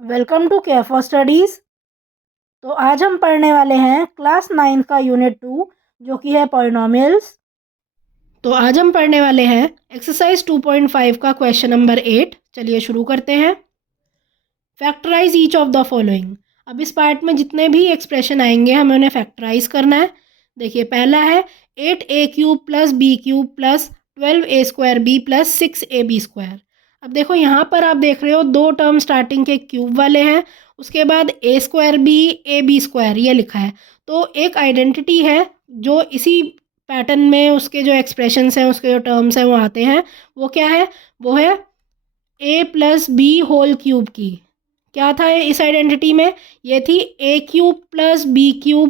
Welcome to care for studies. तो आज हम पढ़ने वाले हैं क्लास 9 का यूनिट 2 जो कि है पॉलिनॉमियल्स। तो आज हम पढ़ने वाले हैं एक्सरसाइज 2.5 का क्वेश्चन नंबर 8। चलिए शुरू करते हैं। Factorise each of the following. अब इस पार्ट में जितने भी एक्सप्रेशन आएंगे हमें उन्हें फैक्टराइज करना है। देखिए पहला है 8a³ plus b³ plus 12a² plus 6ab²। अब देखो यहाँ पर आप देख रहे हो दो टर्म स्टार्टिंग के क्यूब वाले हैं, उसके बाद a²b ये लिखा है। तो एक आइडेंटिटी है जो इसी पैटर्न में उसके जो एक्सप्रेशंस हैं, उसके जो टर्म्स हैं वो आते हैं। वो क्या है? वो है a+b² की। क्या था इस आइडेंटिटी में? ये थी a³ plus b³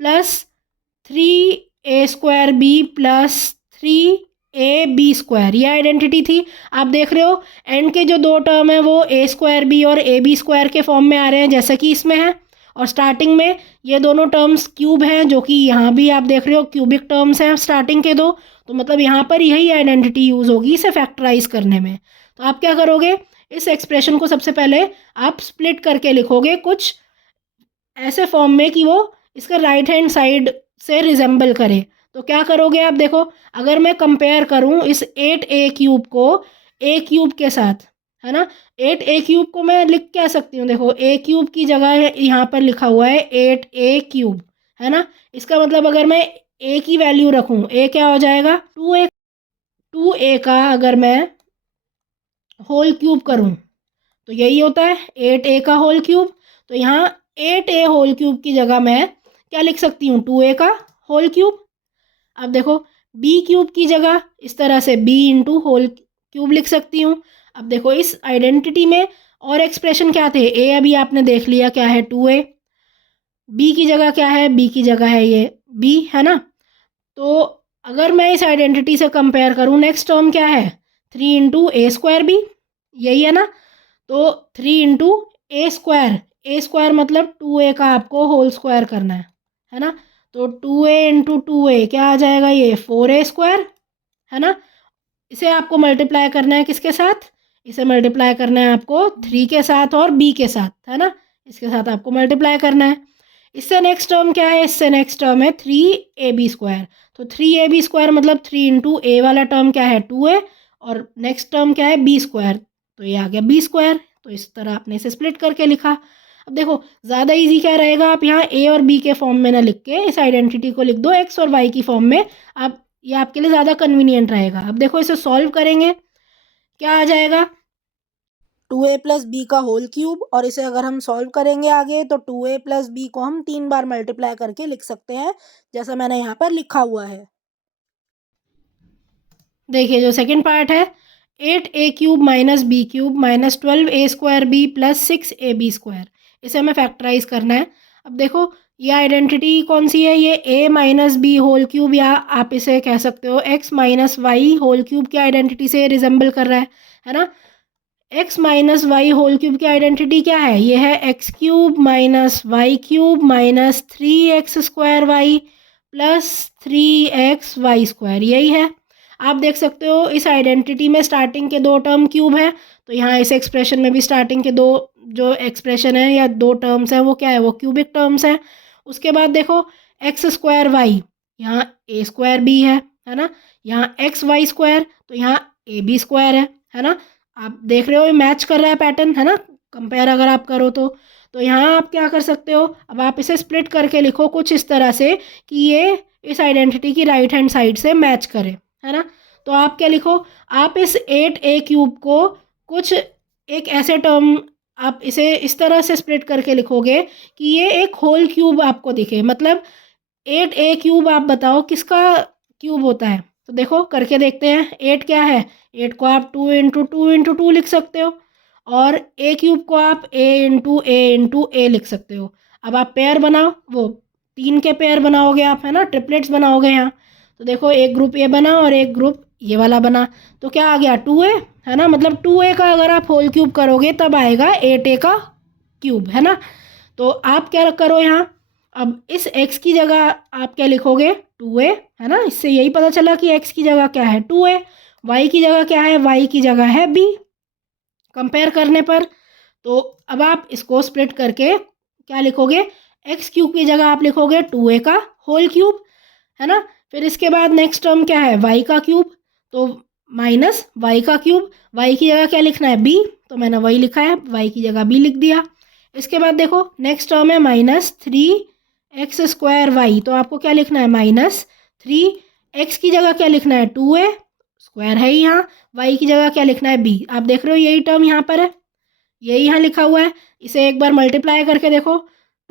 plus 3a² plus 3ab²। ये आइडेंटिटी थी। आप देख रहे हो एंड के जो दो टर्म है वो a² और ab² के फॉर्म में आ रहे हैं जैसा कि इसमें है, और स्टार्टिंग में ये दोनों टर्म्स क्यूब हैं जो कि यहाँ भी आप देख रहे हो क्यूबिक टर्म्स हैं स्टार्टिंग के दो। तो मतलब यहाँ पर यही आइडेंटिटी यूज़ होगी इसे फैक्टराइज करने में। तो आप क्या करोगे, इस एक्सप्रेशन को सबसे पहले आप स्प्लिट करके लिखोगे कुछ ऐसे फॉर्म में कि वो इसका राइट हैंड साइड से रिजेंबल करे। तो क्या करोगे आप? देखो अगर मैं कंपेयर करूं इस 8a³ को a³ के साथ, है ना, 8a³ को मैं लिख क्या सकती हूँ? देखो a³ की जगह यहाँ पर लिखा हुआ है 8a³, है ना। इसका मतलब अगर मैं a की वैल्यू रखूँ, a क्या हो जाएगा? 2a। 2a का अगर मैं होल क्यूब करूँ तो यही होता है 8a का होल क्यूब। तो यहाँ 8a होल क्यूब की जगह मैं क्या लिख सकती हूँ? 2a का होल क्यूब। अब देखो b³ की जगह इस तरह से b इंटू होल क्यूब लिख सकती हूँ। अब देखो इस आइडेंटिटी में और एक्सप्रेशन क्या थे? a अभी आपने देख लिया क्या है? 2a। b की जगह क्या है? b की जगह है ये b, है ना। तो अगर मैं इस आइडेंटिटी से कंपेयर करूँ, नेक्स्ट टर्म क्या है? 3 × a²b, यही है ना। तो 3 × a², मतलब 2a का आपको होल स्क्वायर करना है ना। तो 2a × 2a क्या आ जाएगा? ये 4a², है ना। इसे आपको मल्टीप्लाई करना है किसके साथ? इसे मल्टीप्लाई करना है आपको 3 के साथ और b के साथ, है ना। इसके साथ आपको मल्टीप्लाई करना है। इससे नेक्स्ट टर्म क्या है? इससे नेक्स्ट टर्म है 3ab²। तो 3ab² मतलब 3 × a वाला टर्म क्या है? 2a, और नेक्स्ट टर्म क्या है? b²। तो ये आ गया b²। तो इस तरह आपने इसे स्प्लिट करके लिखा। अब देखो ज़्यादा इजी क्या रहेगा, आप यहाँ a और b के फॉर्म में ना लिख के इस आइडेंटिटी को लिख दो x और y की फॉर्म में। आप ये आपके लिए ज़्यादा कन्वीनियंट रहेगा। अब देखो इसे सॉल्व करेंगे, क्या आ जाएगा? 2a प्लस बी का होल क्यूब, और इसे अगर हम सॉल्व करेंगे आगे तो 2a प्लस बी को हम 3 बार मल्टीप्लाई करके लिख सकते हैं जैसा मैंने यहाँ पर लिखा हुआ है। देखिए जो सेकंड पार्ट है 8a³ minus b³ minus 12a² plus 6ab², इसे हमें फैक्टराइज करना है। अब देखो ये आइडेंटिटी कौन सी है? ये a minus b whole cube, या आप इसे कह सकते हो x minus y whole cube की आइडेंटिटी से रिजेंबल कर रहा है ना। x minus y whole cube की आइडेंटिटी क्या है? ये है x³ minus y³ minus 3x² plus 3xy², यही है। आप देख सकते हो इस आइडेंटिटी में स्टार्टिंग के दो टर्म क्यूब है, तो यहाँ इस एक्सप्रेशन में भी स्टार्टिंग के दो जो एक्सप्रेशन है या दो टर्म्स हैं वो क्या है? वो क्यूबिक टर्म्स हैं। उसके बाद देखो x²y, यहाँ a²b है ना। यहाँ xy², तो यहाँ ab² है ना। आप देख रहे हो ये मैच कर रहा है पैटर्न, है ना, कंपेयर अगर आप करो तो यहाँ आप क्या कर सकते हो? अब आप इसे स्प्लिट करके लिखो कुछ इस तरह से कि ये इस आइडेंटिटी की राइट हैंड साइड से मैच करे, है ना। तो आप क्या लिखो? आप इस 8a³ को कुछ एक ऐसे टर्म, आप इसे इस तरह से स्प्लिट करके लिखोगे कि ये एक होल क्यूब आपको दिखे। मतलब 8a³ आप बताओ किसका क्यूब होता है? तो देखो करके देखते हैं। 8 क्या है? 8 को आप 2 × 2 × 2 लिख सकते हो, और a³ को आप a लिख सकते हो। अब आप पेयर बनाओ, वो 3 के पेयर बनाओगे आप, है ना, ट्रिपलेट्स बनाओगे यहाँ। तो देखो एक ग्रुप ये बना और एक ग्रुप ये वाला बना। तो क्या आ गया? 2a, है ना। मतलब 2a का अगर आप होल क्यूब करोगे तब आएगा 8a का क्यूब, है ना। तो आप क्या करो यहाँ, अब इस x की जगह आप क्या लिखोगे? 2a, है ना। इससे यही पता चला कि x की जगह क्या है? 2a। y की जगह क्या है? y की जगह है b, कंपेयर करने पर। तो अब आप इसको स्प्लिट करके क्या लिखोगे, एक्स क्यूब की जगह आप लिखोगे 2a का होल क्यूब, है ना। फिर इसके बाद नेक्स्ट टर्म क्या है, y का क्यूब, तो माइनस y का क्यूब, y की जगह क्या लिखना है b, तो मैंने वही लिखा है, y की जगह b लिख दिया। इसके बाद देखो नेक्स्ट टर्म है -3x² तो आपको क्या लिखना है, -3, x की जगह क्या लिखना है 2a, स्क्वायर है यहाँ, y की जगह क्या लिखना है b। आप देख रहे हो यही टर्म यहाँ पर है, यही यहाँ लिखा हुआ है। इसे एक बार मल्टीप्लाई करके देखो,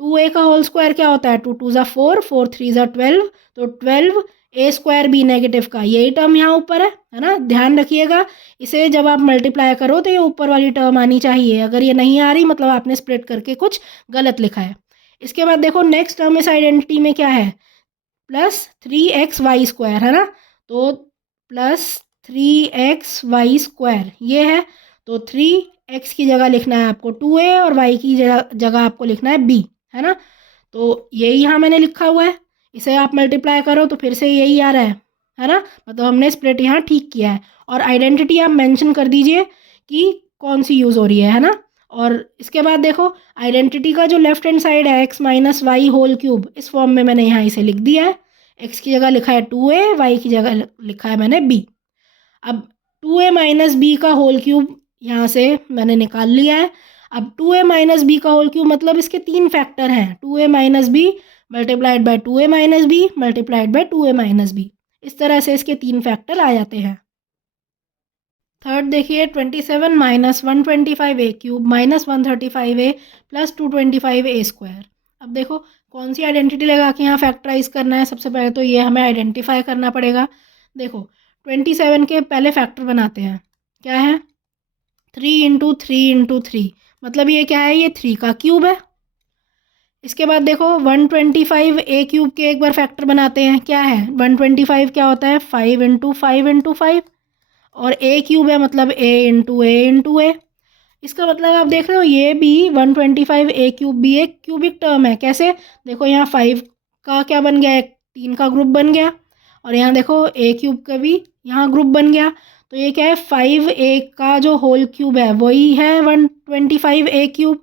2a का होल स्क्वायर क्या होता है, 2 2 ज़ा 4, 4 3 ज़ा 12, तो 12a² नेगेटिव का यही टर्म यहाँ ऊपर है ना। ध्यान रखिएगा, इसे जब आप मल्टीप्लाई करो तो ये ऊपर वाली टर्म आनी चाहिए, अगर ये नहीं आ रही मतलब आपने स्प्लिट करके कुछ गलत लिखा है। इसके बाद देखो नेक्स्ट टर्म इस आइडेंटिटी में क्या है, +3xy² है ना, तो +3xy² ये है, तो 3x की जगह लिखना है आपको 2a और y की जगह आपको लिखना है b, है ना। तो यही यहाँ मैंने लिखा हुआ है, इसे आप मल्टीप्लाई करो तो फिर से यही आ रहा है ना, मतलब हमने स्प्लिट यहाँ ठीक किया है। और आइडेंटिटी आप मेंशन कर दीजिए कि कौन सी यूज़ हो रही है ना। और इसके बाद देखो आइडेंटिटी का जो लेफ्ट हैंड साइड है x - y होल क्यूब, इस फॉर्म में मैंने यहाँ इसे लिख दिया है, x की जगह लिखा है 2a, y की जगह लिखा है मैंने b। अब 2a - b का होल क्यूब यहाँ से मैंने निकाल लिया है। अब 2a - b का होल क्यूब मतलब इसके 3 फैक्टर हैं, 2a - b multiplied by 2a - b multiplied by 2a - b, इस तरह से इसके 3 फैक्टर आ जाते हैं। थर्ड देखिए 27 - 125a³ -135a + 225a²। अब देखो कौन सी आइडेंटिटी लगा के यहाँ फैक्टराइज करना है, सबसे पहले तो ये हमें आइडेंटिफाई करना पड़ेगा। देखो 27 के पहले फैक्टर बनाते हैं, क्या है 3 × 3 × 3, मतलब ये क्या है, ये 3 का क्यूब है। इसके बाद देखो 125a³ के एक बार फैक्टर बनाते हैं, क्या है 125 क्या होता है 5 × 5 × 5, और a³ है मतलब a × a × a। इसका मतलब आप देख रहे हो ये भी 125a³ भी एक क्यूबिक टर्म है। कैसे, देखो यहाँ 5 का क्या बन गया, एक 3 का ग्रुप बन गया, और यहाँ देखो a³ का भी यहाँ ग्रुप बन गया, तो ये क्या है 5a का जो होल क्यूब है वही है 125a³।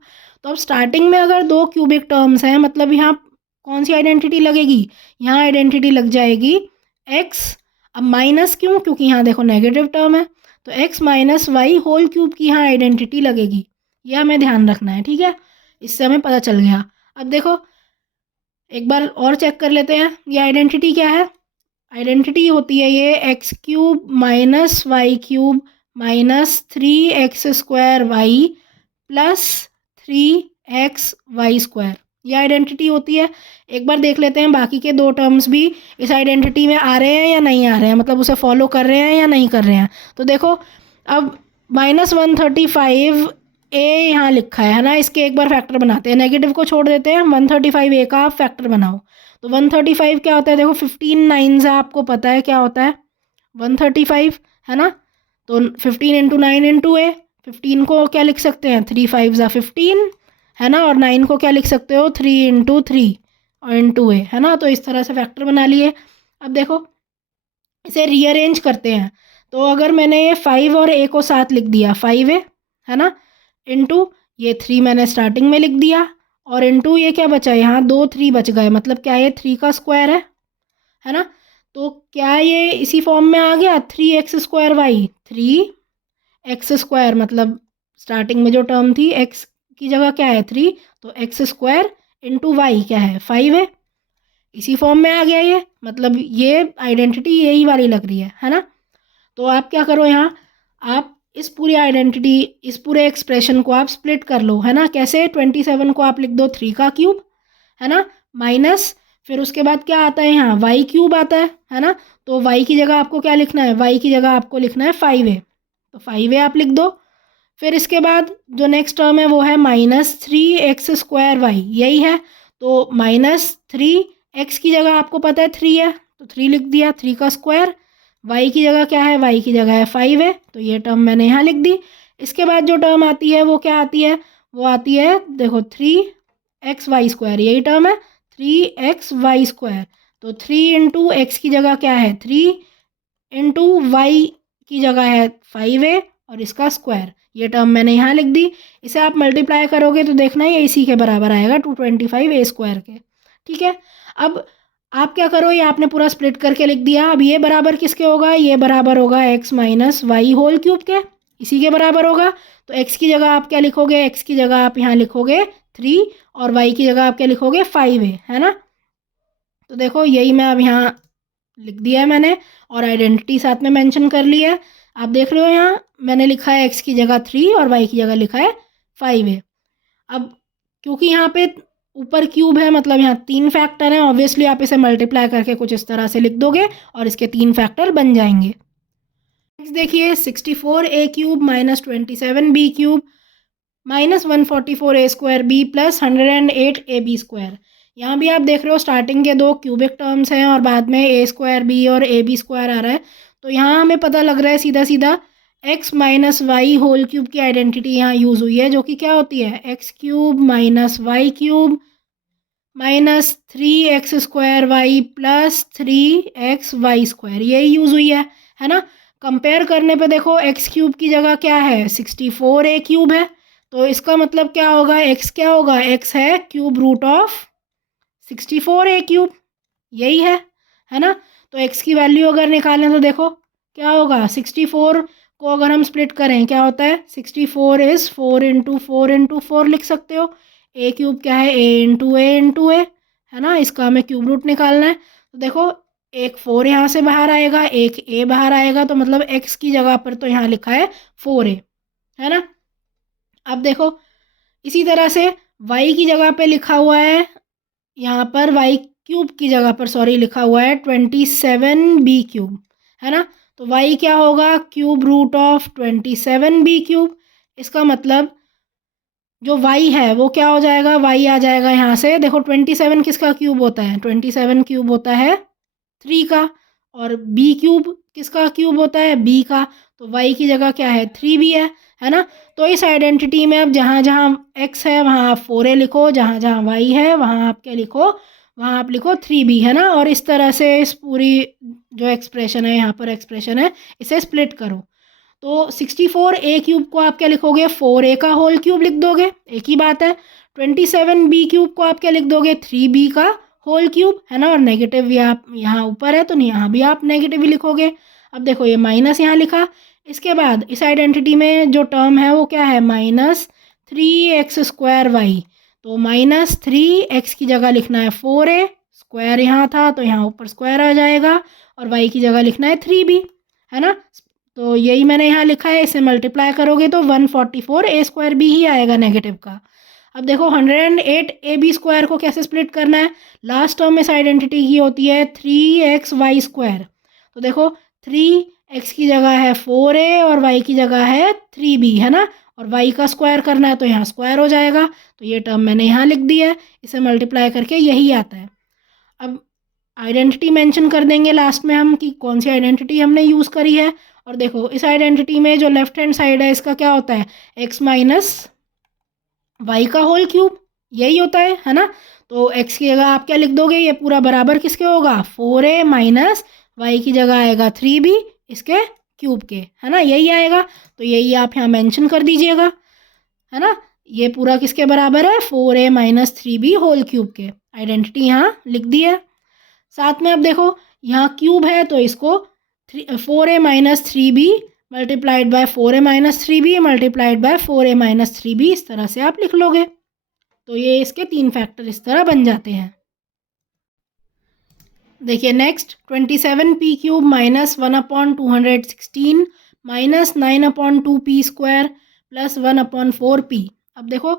तो अब स्टार्टिंग में अगर 2 क्यूबिक टर्म्स हैं मतलब यहाँ कौन सी आइडेंटिटी लगेगी, यहाँ आइडेंटिटी लग जाएगी x। अब माइनस क्यों, क्योंकि यहाँ देखो नेगेटिव टर्म है, तो x - y होल क्यूब की यहाँ आइडेंटिटी लगेगी, यह हमें ध्यान रखना है, ठीक है। इससे हमें पता चल गया। अब देखो एक बार और चेक कर लेते हैं, ये आइडेंटिटी क्या है, आइडेंटिटी होती है ये x³ - y³ -3x² y + 3xy², ये आइडेंटिटी होती है। एक बार देख लेते हैं बाकी के 2 टर्म्स भी इस आइडेंटिटी में आ रहे हैं या नहीं आ रहे हैं, मतलब उसे फॉलो कर रहे हैं या नहीं कर रहे हैं। तो देखो अब -135a यहाँ लिखा है ना, इसके एक बार फैक्टर बनाते हैं, नेगेटिव को छोड़ देते हैं, 135a का आप फैक्टर बनाओ। तो 135 क्या होता है, देखो 15 9 आपको पता है क्या होता है 135, है ना। तो 15 × 9 × a, 15 को क्या लिख सकते हैं 3 5 ज़ा 15, है ना, और 9 को क्या लिख सकते हो 3 × 3 और × a, है ना। तो इस तरह से फैक्टर बना लिए। अब देखो इसे रीअरेंज करते हैं, तो अगर मैंने ये 5 और a को साथ लिख दिया 5a, है ना, इंटू ये 3 मैंने स्टार्टिंग में लिख दिया, और इंटू ये क्या बचा, यहाँ 2 3 बच गए, मतलब क्या ये 3 का स्क्वायर है ना। तो क्या ये इसी फॉर्म में आ गया 3x² y, 3x² मतलब स्टार्टिंग में जो टर्म थी x की जगह क्या है 3, तो x² × y क्या है 5 है, इसी फॉर्म में आ गया ये, मतलब ये आइडेंटिटी यही वाली लग रही है ना। तो आप क्या करो, यहाँ आप इस पूरी आइडेंटिटी, इस पूरे एक्सप्रेशन को आप स्प्लिट कर लो, है ना। कैसे, 27 को आप लिख दो 3 का क्यूब, है ना, माइनस फिर उसके बाद क्या आता है यहाँ y³ आता है ना। तो y की जगह आपको क्या लिखना है, y की जगह आपको लिखना है 5a, तो 5a आप लिख दो। फिर इसके बाद जो नेक्स्ट टर्म है वो है -3x² y, यही है, तो -3x की जगह आपको पता है 3 है, तो 3 लिख दिया, 3 का स्क्वायर, y की जगह क्या है, y की जगह है 5 है, तो ये टर्म मैंने यहाँ लिख दी। इसके बाद जो टर्म आती है वो क्या आती है, वो आती है देखो 3xy², यही टर्म है 3xy², तो 3 × x की जगह क्या है 3, × y की जगह है 5a और इसका स्क्वायर, ये टर्म मैंने यहाँ लिख दी। इसे आप मल्टीप्लाई करोगे तो देखना ये इसी के बराबर आएगा 225a² के। ठीक है, अब आप क्या करो, ये आपने पूरा स्प्लिट करके लिख दिया। अब ये बराबर किसके होगा, ये बराबर होगा x minus y whole cube के, इसी के बराबर होगा। तो x की जगह आप क्या लिखोगे, x की जगह आप यहाँ लिखोगे 3 और y की जगह आप क्या लिखोगे 5a, है ना। तो देखो यही मैं अब यहाँ लिख दिया है मैंने, और आइडेंटिटी साथ में मेंशन कर ली है। आप देख रहे हो यहाँ मैंने लिखा है x की जगह 3 और y की जगह लिखा है 5a। अब क्योंकि यहाँ पे ऊपर क्यूब है, मतलब यहाँ 3 फैक्टर हैं, ऑब्वियसली आप इसे मल्टीप्लाई करके कुछ इस तरह से लिख दोगे और इसके 3 फैक्टर बन जाएंगे। नेक्स्ट देखिए 64a³ minus 27b³ minus 144a² plus 108ab²। यहाँ भी आप देख रहे हो स्टार्टिंग के 2 क्यूबिक टर्म्स हैं और बाद में a² और ab² आ रहा है। तो यहाँ हमें पता लग रहा है सीधा सीधा x minus y whole cube की आइडेंटिटी यहाँ यूज़ हुई है, जो कि क्या होती है x³ minus y³ minus 3x² plus 3xy², यही यूज़ हुई है ना। कंपेयर करने पे देखो x³ की जगह क्या है 64a³ है, तो इसका मतलब क्या होगा, x क्या होगा, x है क्यूब रूट ऑफ 64a³, यही है ना। तो x की वैल्यू अगर निकालें तो देखो क्या होगा, 64 को अगर हम स्प्लिट करें क्या होता है, 64 इज़ 4 इंटू 4 इंटू 4 लिख सकते हो। a³ क्या है a, है ना, इसका हमें क्यूब रूट निकालना है। तो देखो एक 4 यहाँ से बाहर आएगा, एक a बाहर आएगा, तो मतलब x की जगह पर तो यहाँ लिखा है 4a, है ना। अब देखो इसी तरह से y की जगह पे लिखा हुआ है, यहाँ पर y³ की जगह पर सॉरी लिखा हुआ है 27b³, है ना। तो y क्या होगा, क्यूब रूट ऑफ 27b³। इसका मतलब जो y है वो क्या हो जाएगा, y आ जाएगा यहाँ से, देखो 27 किसका क्यूब होता है, 27 क्यूब होता है 3 का, और b³ किसका क्यूब होता है b का, तो y की जगह क्या है 3b है ना। तो इस आइडेंटिटी में अब जहाँ जहाँ x है वहाँ आप 4a लिखो, जहाँ जहाँ y है वहाँ आप क्या लिखो, वहाँ आप लिखो 3b, है ना। और इस तरह से इस पूरी जो एक्सप्रेशन है, यहाँ पर एक्सप्रेशन है, इसे स्प्लिट करो। तो 64a³ को आप क्या लिखोगे 4a का होल क्यूब लिख दोगे, एक ही बात है। 27b³ को आप क्या लिख दोगे 3b का होल क्यूब, है ना। और नेगेटिव भी आप यहाँ ऊपर है तो यहाँ भी आप नेगेटिव ही लिखोगे। अब देखो ये माइनस यहाँ लिखा, इसके बाद इस आइडेंटिटी में जो टर्म है वो क्या है माइनस 3x²y, तो माइनस 3x की जगह लिखना है 4a, स्क्वायर यहाँ था तो यहाँ ऊपर स्क्वायर आ जाएगा, और y की जगह लिखना है 3b, है ना। तो यही मैंने यहाँ लिखा है, इसे मल्टीप्लाई करोगे तो 144a² ही आएगा नेगेटिव का। अब देखो 108ab² को कैसे स्प्लिट करना है, लास्ट टर्म इस आइडेंटिटी की होती है 3xy²। तो देखो 3x की जगह है 4a और y की जगह है 3b, है ना। और y का स्क्वायर करना है तो यहाँ स्क्वायर हो जाएगा, तो ये टर्म मैंने यहाँ लिख दी है, इसे मल्टीप्लाई करके यही आता है। अब आइडेंटिटी मेंशन कर देंगे लास्ट में हम कि कौन सी आइडेंटिटी हमने यूज़ करी है। और देखो इस आइडेंटिटी में जो लेफ्ट हैंड साइड है इसका क्या होता है x माइनस वाई का होल क्यूब, यही होता है ना। तो x की जगह आप क्या लिख दोगे, ये पूरा बराबर किसके होगा 4a माइनस वाई की जगह आएगा 3b इसके क्यूब के, है ना, यही आएगा। तो यही आप यहाँ मेंशन कर दीजिएगा, है ना। ये पूरा किसके बराबर है 4a minus 3b whole cube के, आइडेंटिटी यहाँ लिख दी है। साथ में अब देखो यहाँ क्यूब है तो इसको 4a minus 3b multiplied by 4a minus 3b multiplied by 4a minus 3b, इस तरह से आप लिख लोगे। तो ये इसके 3 फैक्टर इस तरह बन जाते हैं। देखिए next 27p³ minus 1/216 minus 9/2p² plus 1/4p। अब देखो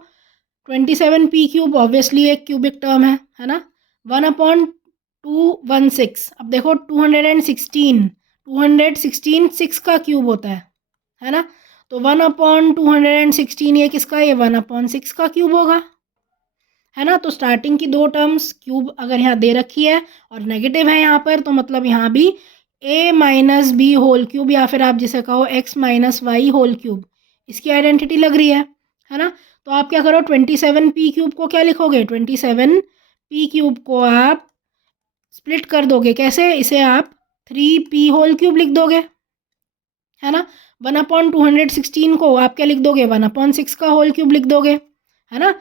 27p³ ऑब्वियसली एक क्यूबिक टर्म है ना। 1/216, अब देखो 216 6 का क्यूब होता है ना। तो 1/216 ये किसका, ये 1/6 का क्यूब होगा, है ना। तो स्टार्टिंग की 2 टर्म्स क्यूब अगर यहाँ दे रखी है और नेगेटिव है यहाँ पर, तो मतलब यहाँ भी a minus b whole cube या फिर आप जिसे कहो x minus y whole cube, इसकी आइडेंटिटी लग रही है ना। तो आप क्या करो 27p³ को क्या लिखोगे, 27p³ को आप स्प्लिट कर दोगे, कैसे, इसे आप 3p होल क्यूब लिख दोगे, है ना। 1/216 को आप क्या लिख दोगे, 1/6 का होल क्यूब लिख दोगे, है ना।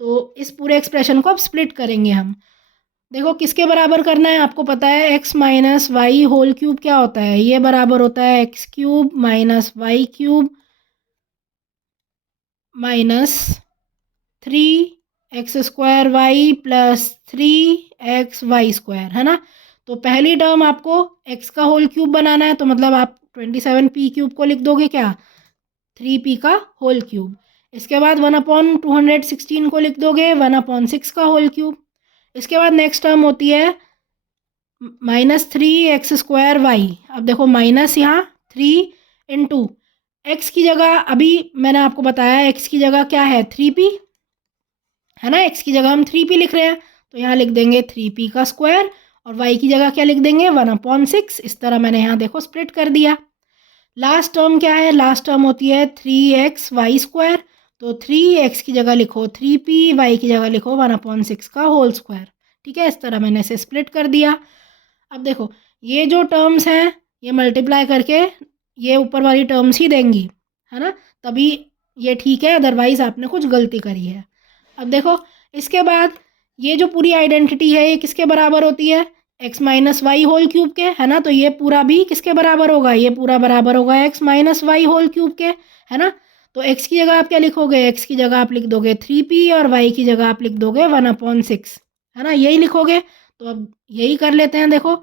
तो इस पूरे एक्सप्रेशन को अब स्प्लिट करेंगे हम। देखो किसके बराबर करना है, आपको पता है x minus y whole cube क्या होता है, ये बराबर होता है x cube minus y cube minus 3x² y plus 3xy², है ना। तो पहली टर्म आपको x का होल क्यूब बनाना है, तो मतलब आप 27p क्यूब को लिख दोगे क्या, 3p का होल क्यूब। इसके बाद 1/216 को लिख दोगे 1/6 का होल क्यूब। इसके बाद नेक्स्ट टर्म होती है -3x²y। अब देखो माइनस यहाँ 3 इंटू एक्स की जगह, अभी मैंने आपको बताया एक्स की जगह क्या है 3p, है ना। एक्स की जगह हम 3p लिख रहे हैं, तो यहाँ लिख देंगे 3p का स्क्वायर, और y की जगह क्या लिख देंगे 1/6। इस तरह मैंने यहाँ देखो स्प्लिट कर दिया। लास्ट टर्म क्या है, लास्ट टर्म होती है 3xy², तो 3x की जगह लिखो 3p, y की जगह लिखो 1/6 का होल स्क्वायर। ठीक है, इस तरह मैंने इसे स्प्लिट कर दिया। अब देखो ये जो टर्म्स हैं ये मल्टीप्लाई करके ये ऊपर वाली टर्म्स ही देंगी, है ना, तभी ये ठीक है, अदरवाइज आपने कुछ गलती करी है। अब देखो इसके बाद ये जो पूरी आइडेंटिटी है ये किसके बराबर होती है, x minus y whole cube के, है ना। तो ये पूरा भी किसके बराबर होगा, ये पूरा बराबर होगा x minus y whole cube के, है ना। तो x की जगह आप क्या लिखोगे, x की जगह आप लिख दोगे 3p, और y की जगह आप लिख दोगे 1/6, है ना, यही लिखोगे। तो अब यही कर लेते हैं। देखो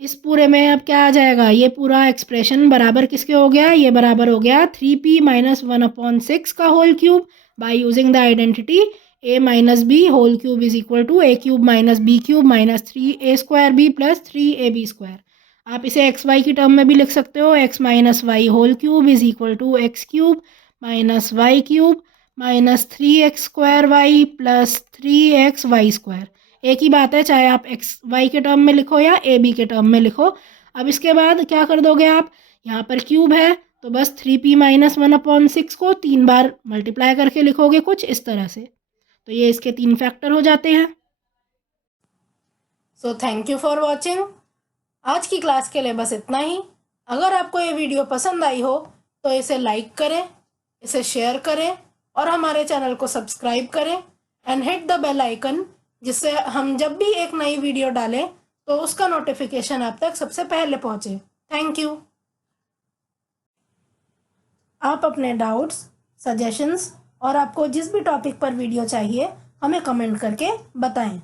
इस पूरे में अब क्या आ जाएगा, ये पूरा एक्सप्रेशन बराबर किसके हो गया, ये बराबर हो गया 3p माइनस 1/6 का whole cube by using the identity a minus b whole cube is equal to a cube minus b cube minus 3a² plus 3ab²। आप इसे एक्स वाई की टर्म में भी लिख सकते हो, x minus y whole cube is equal to x cube minus y cube minus 3x² plus 3xy²। एक ही बात है, चाहे आप एक्स वाई के टर्म में लिखो या ए बी के टर्म में लिखो। अब इसके बाद क्या कर दोगे आप, यहाँ पर क्यूब है तो बस 3p माइनस 1/6 को 3 बार मल्टीप्लाई करके लिखोगे कुछ इस तरह से, तो ये इसके 3 फैक्टर हो जाते हैं। So thank you for watching. आज की क्लास के लिए बस इतना ही। अगर आपको ये वीडियो पसंद आई हो तो इसे लाइक करें, इसे शेयर करें और हमारे चैनल को सब्सक्राइब करें and hit the bell icon, जिससे हम जब भी एक नई वीडियो डालें तो उसका नोटिफिकेशन आप तक सबसे पहले पहुंचे। Thank you. आप अपने डाउट्स, सजेशंस और आपको जिस भी टॉपिक पर वीडियो चाहिए हमें कमेंट करके बताएं।